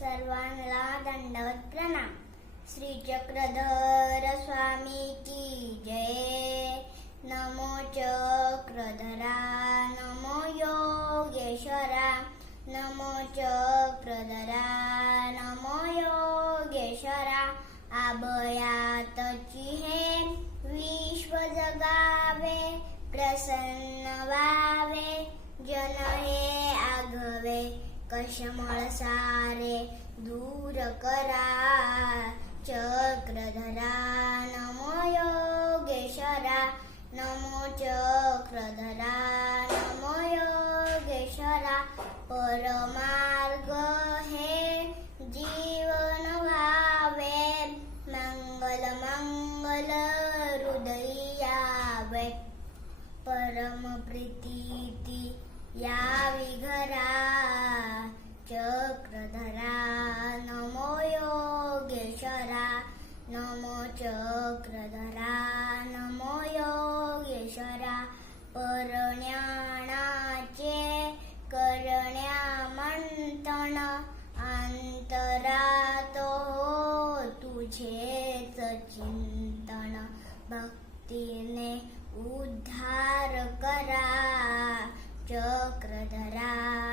सर्वांना दंडवत प्रणाम. श्री चक्रधर स्वामी की जय. नमो चक्रधरा, नमो योगेश्वरा, नमो चक्रधरा, नमो योगेश्वरा. अभयातची हे विश्व जगावे, प्रसन्न व्हावे जन हे आघवे. कषमळ सारे दूर करा, चक्रधरा नमो योगेश्वरा, नमो चक्रधरा, नमो योगेश्वरा. परमार्ग हे जीवन व्हावे, मंगल मंगल हृदयी यावे. परम प्रीती यावी घरा, चक्रधरा नमो योगेश्वरा, नमो चक्रधरा, नमो योगेश्वरा. परज्ञानाचे करण्या मंथन, अंतरात हो तुझेच चिंतन. भक्तीने उद्धार करा, चक्रधरा